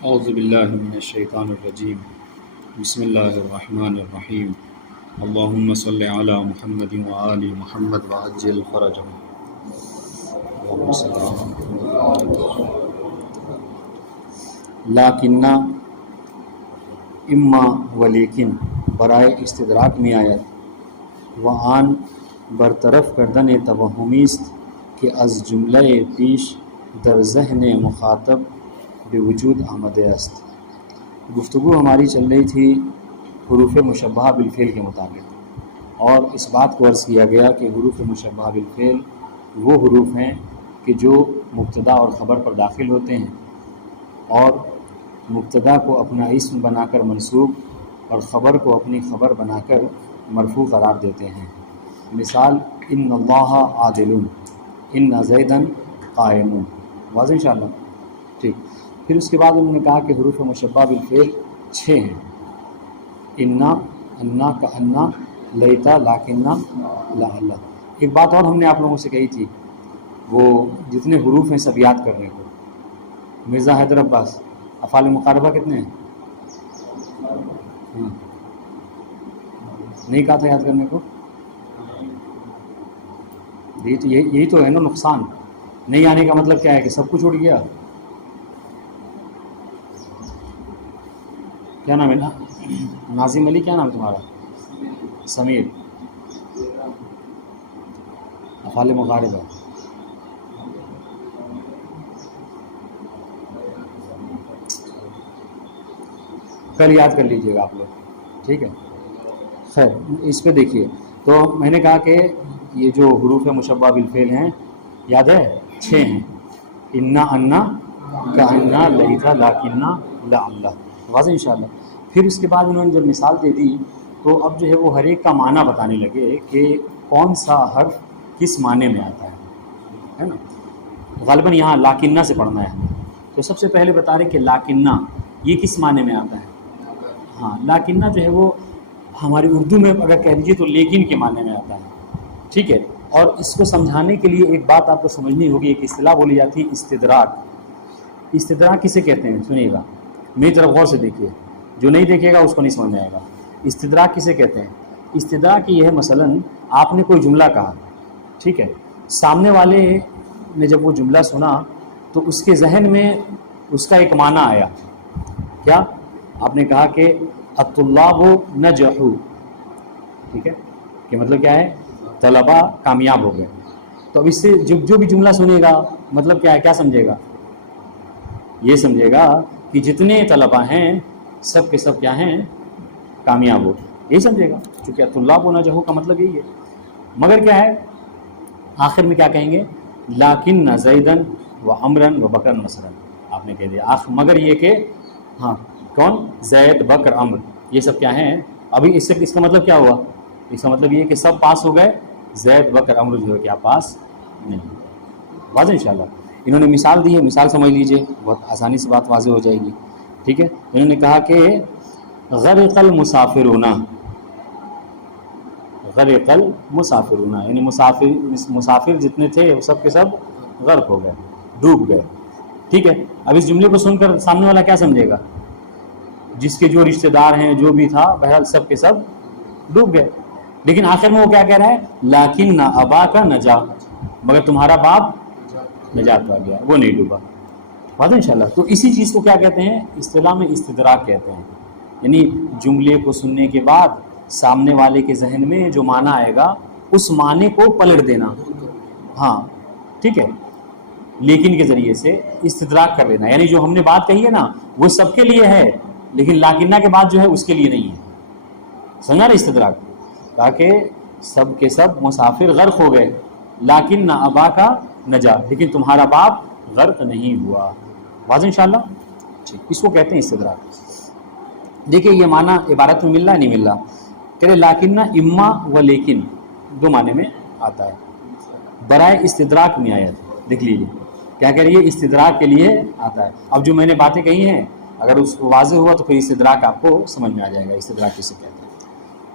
اعوذ باللہ من الشیطان الرجیم بسم اللہ الرحمن الرحیم اللہم صلی علی محمد وآل محمد وعجل فرجهم اللہم صلی علی محمد وآل محمد لاکنہ اما ولیکن برائے استدراک میں آیت وآن برطرف کردن توہمیست کہ از جملہ پیش در ذہن مخاطب بے وجود آمد است۔ گفتگو ہماری چل رہی تھی حروف مشبہہ بالفعل کے مطابق، اور اس بات کو عرض کیا گیا کہ حروف مشبہہ بالفعل وہ حروف ہیں کہ جو مبتدا اور خبر پر داخل ہوتے ہیں اور مبتدا کو اپنا اسم بنا کر منصوب اور خبر کو اپنی خبر بنا کر مرفوع قرار دیتے ہیں۔ مثال ان اللہ عادل، ان زیدن قائم، واضح انشاءاللہ؟ ٹھیک۔ پھر اس کے بعد انہوں نے کہا کہ حروف مشبہہ بالفعل 6 ہیں، انا، انا، کانا، لیتا، لاکنہ، لعل۔ ایک بات اور ہم نے آپ لوگوں سے کہی تھی، وہ جتنے حروف ہیں سب یاد کرنے کو۔ مرزا حیدر عباس، افعال مقاربہ کتنے ہیں؟ نہیں کہا تھا یاد کرنے کو؟ یہی تو ہے نا نقصان۔ نہیں آنے کا مطلب کیا ہے کہ سب کچھ اڑ گیا۔ کیا نام ہے نا؟ ناظم علی، کیا نام ہے تمہارا؟ سمیر، افعال مقاربہ۔ کل یاد کر لیجئے گا آپ لوگ، ٹھیک ہے؟ خیر، اس پہ دیکھیے، تو میں نے کہا کہ یہ جو حروف مشبہہ بالفعل ہیں یاد ہے 6 ہیں، انا، انا، کانا، لیتا، لاکنہ، لعل، واضح انشاءاللہ۔ پھر اس کے بعد انہوں نے جب مثال دے دی تو اب جو ہے وہ ہر ایک کا معنی بتانے لگے کہ کون سا حرف کس معنی میں آتا ہے نا؟ غالباً یہاں لاکنہ سے پڑھنا ہے، تو سب سے پہلے بتا رہے کہ لاکنہ یہ کس معنی میں آتا ہے؟ ہاں، لاکنہ جو ہے وہ ہماری اردو میں اگر کہہ دیجیے تو لیکن کے معنی میں آتا ہے، ٹھیک ہے؟ اور اس کو سمجھانے کے لیے ایک بات آپ کو سمجھنی ہوگی، ایک اصطلاح بولی جاتی ہے استدراک۔ استدراک کسے کہتے ہیں؟ سنیے گا، میری طرف غور سے دیکھیے، جو نہیں دیکھے گا اس کو نہیں سمجھ میں آئے گا۔ استدراک کسے کہتے ہیں؟ استدراک یہ ہے، مثلاً آپ نے کوئی جملہ کہا، ٹھیک ہے؟ سامنے والے نے جب وہ جملہ سنا تو اس کے ذہن میں اس کا ایک معنی آیا۔ کیا؟ آپ نے کہا کہ الطلاب نجحوا، ٹھیک ہے؟ کہ مطلب کیا ہے؟ طلبہ کامیاب ہو گئے۔ تو اب اس سے جو بھی جملہ سنے گا مطلب کیا ہے؟ کیا سمجھے گا؟ یہ سمجھے گا کہ جتنے طلبہ ہیں سب کے سب کیا ہیں؟ کامیاب ہو، یہی سمجھے گا، چونکہ الطلاب نجحوا کا مطلب یہی ہے۔ مگر کیا ہے؟ آخر میں کیا کہیں گے؟ لاکن زیدن و عمرن و بکر نصرن، آپ نے کہہ دیا مگر یہ کہ ہاں کون؟ زید، بکر، عمر، یہ سب کیا ہیں؟ ابھی اس کا مطلب کیا ہوا؟ اس کا مطلب یہ کہ سب پاس ہو گئے، زید، بکر، عمر جو ہے کیا پاس نہیں۔ واضح انشاءاللہ؟ انہوں نے مثال دی ہے، مثال سمجھ لیجئے، بہت آسانی سے بات واضح ہو جائے گی، ٹھیک ہے؟ انہوں نے کہا کہ غرق المسافرون، غرق المسافرون، یعنی مسافر جتنے تھے وہ سب کے سب غرق ہو گئے، ڈوب گئے، ٹھیک ہے؟ اب اس جملے کو سن کر سامنے والا کیا سمجھے گا؟ جس کے جو رشتہ دار ہیں جو بھی تھا بہرحال سب کے سب ڈوب گئے، لیکن آخر میں وہ کیا کہہ رہا ہے؟ لاکن اباک نجا، مگر تمہارا باپ نجات پا گیا، وہ نہیں ڈوبا۔ واضح انشاءاللہ؟ تو اسی چیز کو کیا کہتے ہیں؟ اصطلاح میں استدراک کہتے ہیں، یعنی جملے کو سننے کے بعد سامنے والے کے ذہن میں جو معنی آئے گا اس معنی کو پلٹ دینا، ہاں ٹھیک ہے، لیکن کے ذریعے سے استدراک کر لینا، یعنی جو ہم نے بات کہی ہے نا وہ سب کے لیے ہے لیکن لاکنہ کے بعد جو ہے اس کے لیے نہیں ہے۔ سمجھا نا استدراک؟ کہا کہ سب کے سب مسافر غرق ہو گئے، لاکن نہ ابا کا نجا، لیکن تمہارا باپ غرق نہیں ہوا۔ واضح انشاءاللہ؟ ٹھیک، اس کو کہتے ہیں استدراک۔ دیکھیں یہ معنی عبارت میں مل رہا ہے نہیں مل رہا؟ کہہ رہے لاکنہ اما و لیکن دو معنی میں آتا ہے، برائے استدراک میں آیت، دیکھ لیجیے کیا کہہ رہی ہے؟ استدراک کے لیے آتا ہے۔ اب جو میں نے باتیں کہی ہیں اگر اس کو واضح ہوا تو پھر استدراک آپ کو سمجھ میں آ جائے گا استدراک کسے کہتے ہیں۔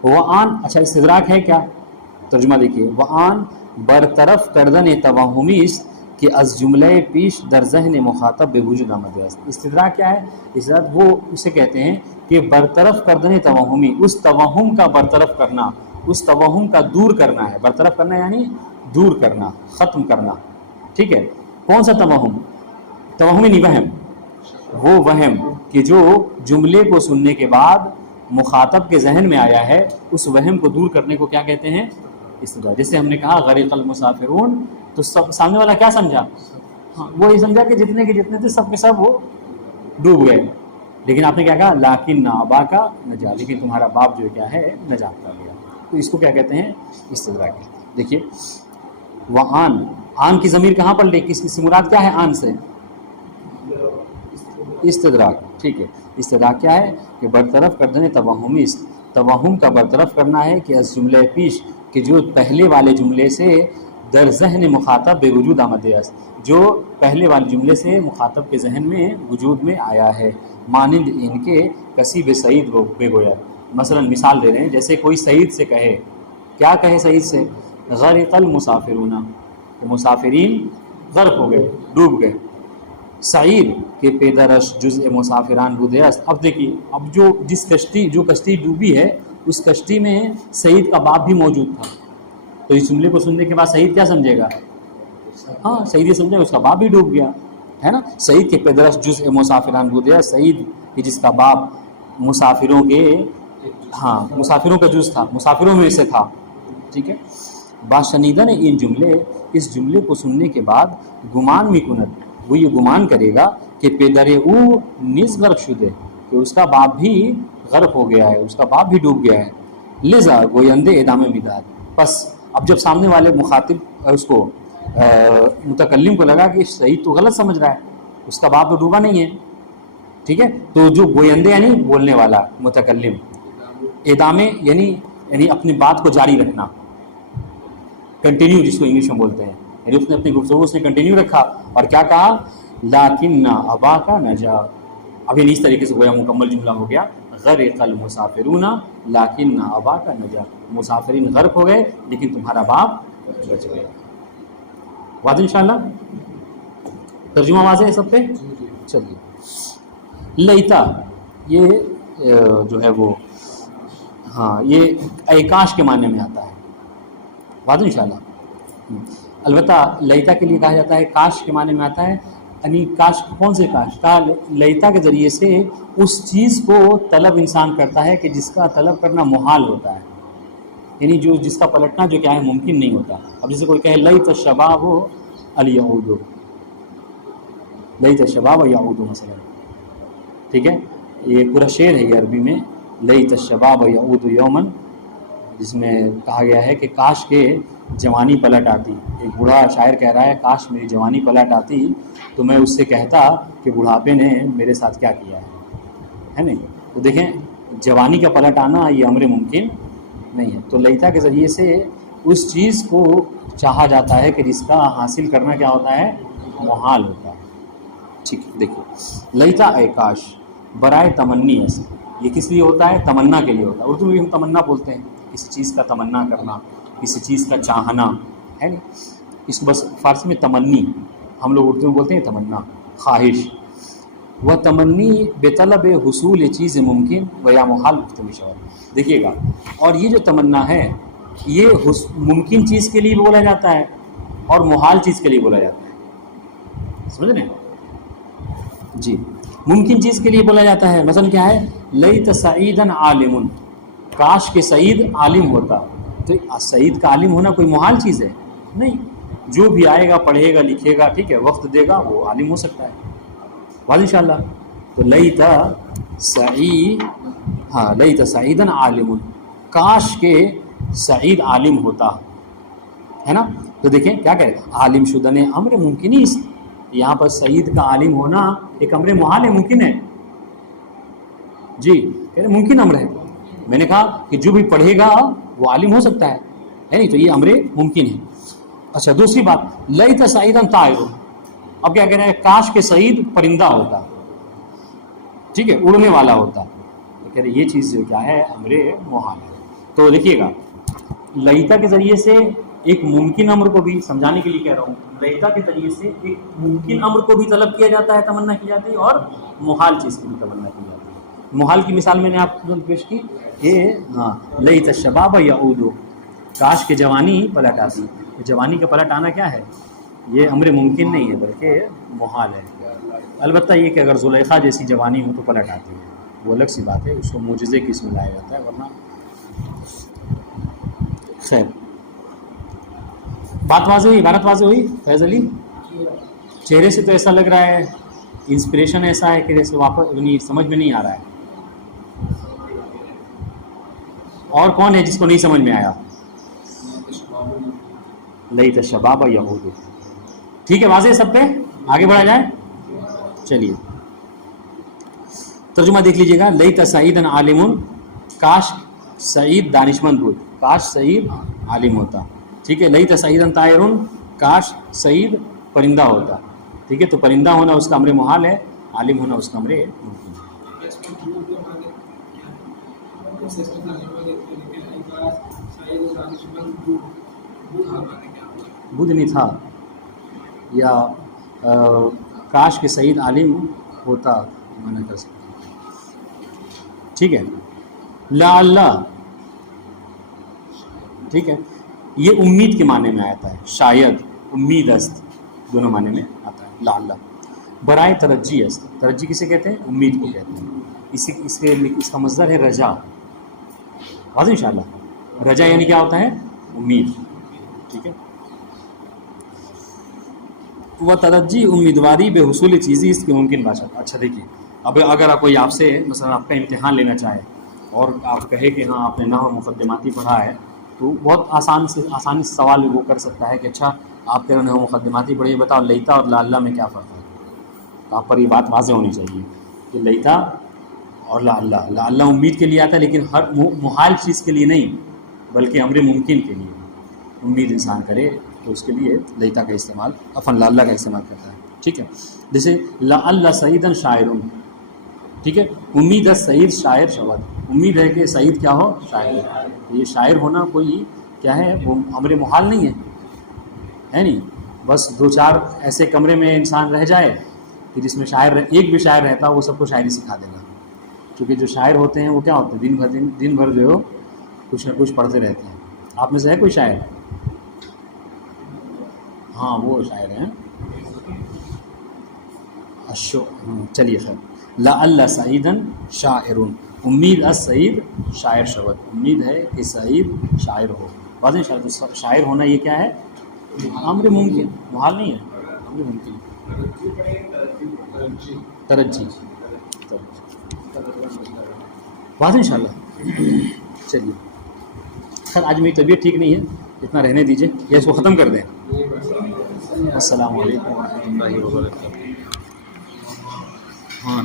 وآن، اچھا استدراک ہے کیا؟ ترجمہ دیکھیے، وآن برطرف کردن توہمیست کہ از جملہ پیش در ذہن مخاطب بے وجود آمد است. استدراک کیا ہے؟ استدراک وہ اسے کہتے ہیں کہ برطرف کردن توہمی، اس توہم کا برطرف کرنا، اس توہم کا دور کرنا ہے. برطرف کرنا یعنی دور کرنا، ختم کرنا. ٹھیک ہے، کون سا توہم؟ توہم نہیں، وہم. وہ وہم کہ جو جملے کو سننے کے بعد مخاطب کے ذہن میں آیا ہے، اس وہم کو دور کرنے کو کیا کہتے ہیں؟ استدراک. جیسے ہم نے کہا غرق المسافرون، تو سب سامنے والا کیا سمجھا؟ ہاں، وہ یہ سمجھا کہ جتنے کے جتنے تھے سب کے سب وہ ڈوب گئے. لیکن آپ نے کیا کہا؟ لیکن ابا کا نجا، لیکن تمہارا باپ جو کیا ہے نجات پا گیا. تو اس کو کیا کہتے ہیں؟ استدراک. دیکھیے وہ آن کی ضمیر کہاں پر لے، کس سے مراد کیا ہے؟ آن سے استدراک. ٹھیک ہے، استدراک کیا ہے کہ برطرف کردن توہمی، توہم کا برطرف کرنا ہے کہ از جملہ پیش، کہ جو پہلے والے جملے سے در ذہن مخاطب بے وجود آمد است، جو پہلے والے جملے سے مخاطب کے ذہن میں وجود میں آیا ہے. مانند ان کے کسی بے سعید بے گویا. مثلا مثال دے رہے ہیں، جیسے کوئی سعید سے کہے، کیا کہے سعید سے؟ غرق المسافرون، کہ مسافرین غرق ہو گئے، ڈوب گئے. سعید کے پیدرش جزء مسافران بودے است. اب دیکھیے، اب جو کشتی ڈوبی ہے، اس کشتی میں سعید کا باپ بھی موجود تھا. تو اس جملے کو سننے کے بعد سعید کیا سمجھے گا؟ ہاں، سعید یہ سمجھے گا اس کا باپ بھی ڈوب گیا ہے نا. سعید کے پیدرش جزء مسافران بودے است، سعید کہ جس کا باپ مسافروں کے، ہاں مسافروں کا جز تھا، مسافروں میں سے تھا. ٹھیک ہے. باشنیدہ نے ان جملے، اس جملے کو سننے کے بعد گمان می کند، وہ یہ گمان کرے گا کہ پیدر او نیز غرق شدے، کہ اس کا باپ بھی غرق ہو گیا ہے، اس کا باپ بھی ڈوب گیا ہے. لذا گویندے ادام مداد. پس اب جب سامنے والے مخاطب اس کو متکلم کو لگا کہ صحیح تو غلط سمجھ رہا ہے، اس کا باپ تو ڈوبا نہیں ہے. ٹھیک ہے، تو جو گویندے یعنی بولنے والا، متکلم، ادامے یعنی اپنی بات کو جاری رکھنا، کنٹینیو جس کو انگلش میں بولتے ہیں، یعنی اس نے اپنی گفتگو اس نے کنٹینیو رکھا اور کیا کہا؟ لیکن ابا کا نجا. ابھی اس طریقے سے گویا مکمل جملہ ہو گیا، غرق المسافرون لیکن ابا کا نجا. مسافرین غرق ہو گئے لیکن تمہارا باپ بچ گیا. واضح انشاءاللہ؟ ترجمہ واضح ہے سب پہ؟ چلیے. لیتا، یہ جو ہے وہ، ہاں یہ اے کاش کے معنی میں آتا ہے. واضح انشاءاللہ؟ البتہ لیتا کے لیے کہا جاتا ہے، کاش کے معنی میں آتا ہے، یعنی کاش، کون سے کاش؟ لیتا کے ذریعے سے اس چیز کو طلب انسان کرتا ہے کہ جس کا طلب کرنا محال ہوتا ہے، یعنی جس کا پلٹنا جو کیا ہے ممکن نہیں ہوتا. اب جیسے کوئی کہے لیت الشباب الیعود، لیت الشباب یعود مثلا. ٹھیک ہے، یہ پورا شعر ہے یہ عربی میں، لیت الشباب یعود یومن، جس میں کہا گیا ہے کہ کاش کے جوانی پلٹ آتی. ایک بوڑھا شاعر کہہ رہا ہے کاش میری جوانی پلٹ آتی تو میں اس سے کہتا کہ بڑھاپے نے میرے ساتھ کیا کیا ہے نہیں. تو دیکھیں جوانی کا پلٹ آنا یہ امر ممکن نہیں ہے. تو لیتا کے ذریعے سے اس چیز کو چاہا جاتا ہے کہ جس کا حاصل کرنا کیا ہوتا ہے؟ محال ہوتا ہے. ٹھیک ہے، دیکھیے لیتا اے کاش برائے تمنی ہے. یہ کس لیے ہوتا ہے؟ تمنا کے لیے ہوتا ہے. اردو میں بھی ہم تمنا بولتے ہیں، کسی چیز کا تمنا کرنا، کسی چیز کا چاہنا ہے نا. اس کو بس فارسی میں تمنی، ہم لوگ اردو میں بولتے ہیں تمنا، خواہش. وہ تمنی بے طلب حصول چیز ممکن و یا محال مختلف شعور. دیکھیے گا، اور یہ جو تمنا ہے یہ ممکن چیز کے لیے بولا جاتا ہے اور محال چیز کے لیے بولا جاتا ہے. سمجھ رہے ہیں جی؟ ممکن چیز کے لیے بولا جاتا ہے، مثلا کیا ہے؟ لیت سعیدن عالم، کاش کہ سعید عالم ہوتا. تو سعید کا عالم ہونا کوئی محال چیز ہے؟ نہیں. جو بھی آئے گا، پڑھے گا، لکھے گا، ٹھیک ہے، وقت دے گا، وہ عالم ہو سکتا ہے. واضح انشاءاللہ؟ تو لیت سعید، ہاں لیت سعیدن عالم، کاش کہ سعید عالم ہوتا ہے نا. تو دیکھیں کیا کہے؟ عالم شدن امر ممکنی. یہاں پر سعید کا عالم ہونا ایک امر محال ہے، ممکن ہے جی، ممکن امر ہے. میں نے کہا کہ جو بھی پڑھے گا وہ عالم ہو سکتا ہے نہیں. تو یہ امر ممکن ہے. اچھا دوسری بات، لیت سعیدن طائر. اب کیا کہہ رہے ہیں؟ کاش کے سعید پرندہ ہوتا، ٹھیک ہے، اڑنے والا ہوتا. تو کہہ رہے یہ چیز کیا ہے؟ امر محال ہے. تو دیکھیے گا لیتا کے ذریعے سے ایک ممکن امر کو بھی سمجھانے کے لیے کہہ رہا ہوں، لیتا کے ذریعے سے ایک ممکن امر کو بھی طلب کیا جاتا ہے، تمنا کی جاتی ہے، اور محال چیز کی بھی تمنا کی جاتی ہے۔ محال کی مثال میں نے آپ کو پیش کی کہ ہاں لیت الشباب یعود، کاش کہ جوانی پلٹ آتی۔ جوانی کا پلٹ آنا کیا ہے؟ یہ امر ممکن نہیں ہے بلکہ محال ہے۔ البتہ یہ کہ اگر زلیخا جیسی جوانی ہو تو پلٹ آتی ہے، وہ الگ سی بات ہے، اس کو معجزے کی اس میں لایا جاتا ہے، ورنہ خیر۔ بات واضح ہوئی، عبارت واضح ہوئی فیض علی؟ چہرے سے تو ایسا لگ رہا ہے، انسپریشن ایسا ہے کہ جیسے واپس سمجھ میں نہیں آ رہا ہے۔ اور کون ہے جس کو نہیں سمجھ میں آیا؟ لیت الشباب یعود، ٹھیک ہے، واضح سب پہ؟ آگے بڑھا جائے، چلیے ترجمہ دیکھ لیجیے گا۔ لیت سعیدا عالم، کاش سعید دانشمند ہو، کاش سعید عالم ہوتا، ٹھیک ہے۔ لیت سعیدا طائر، کاش سعید پرندہ ہوتا، ٹھیک ہے۔ تو پرندہ ہونا اس کا امر محال ہے، عالم ہونا اس کا امر ممکن ہے۔ بدھ نہیں تھا، یا کاش کہ سعید عالم ہوتا مانا کر سکتا، ٹھیک ہے۔ لعل، ٹھیک ہے، یہ امید کے معنی میں آتا ہے، شاید، امید است، دونوں معنی میں آتا ہے لعل۔ برائے ترجی است، ترجی کسے کہتے ہیں؟ امید کو کہتے ہیں۔ اس کا مصدر ہے رجا، واضح انشاءاللہ۔ رجا یعنی کیا ہوتا ہے؟ امید، ٹھیک ہے۔ وہ ترجی امیدواری بے حصول چیزی اس کی ممکن باشد۔ اچھا دیکھیے، اب اگر کوئی آپ سے مثلا آپ کا امتحان لینا چاہے اور آپ کہے کہ ہاں آپ نے نحو مقدماتی پڑھا ہے، تو بہت آسانی سے سوال وہ کر سکتا ہے کہ اچھا آپ کے نحو مقدماتی پڑھی، بتاؤ لیتا اور لعل میں کیا فرق ہے؟ تو آپ پر یہ بات واضح ہونی چاہیے کہ لیتا اور لعل امید کے لیے آتا ہے، لیکن ہر محال چیز کے لیے نہیں بلکہ امر ممکن کے لیے امید انسان کرے تو اس کے لیے لیتا کا استعمال، لعل کا استعمال کرتا ہے، ٹھیک ہے۔ جیسے لعل سعیدا شاعر، ٹھیک ہے، امید ہے سعید شاعر شود، امید ہے کہ سعید کیا ہو؟ شاعر۔ یہ شاعر ہونا کوئی کیا ہے؟ وہ امر محال نہیں ہے نہیں، بس دو چار ایسے کمرے میں انسان رہ جائے کہ جس میں شاعر ایک بھی شاعر رہتا وہ سب کو شاعری سکھا دے گا، کیونکہ جو شاعر ہوتے ہیں وہ کیا ہوتے ہیں؟ دن بھر جو کچھ نہ کچھ پڑھتے رہتے ہیں۔ آپ میں سے ہے کوئی شاعر؟ ہاں وہ شاعر ہیں، چلیے خیر۔ لعل سعیدا شاعر، امید از سعید شاعر شود، امید ہے کہ سعید شاعر ہو، واضح شاعر ہونا یہ کیا ہے؟ امر ممکن، محال نہیں ہے، امر ممکن۔ ترجی، واضح انشاءاللہ۔ چلیے خیر، آج میری طبیعت ٹھیک نہیں ہے، اتنا رہنے دیجیے یا اس کو ختم کر دیں۔ السلام علیکم ورحمۃ اللہ وبرکاتہ۔ ہاں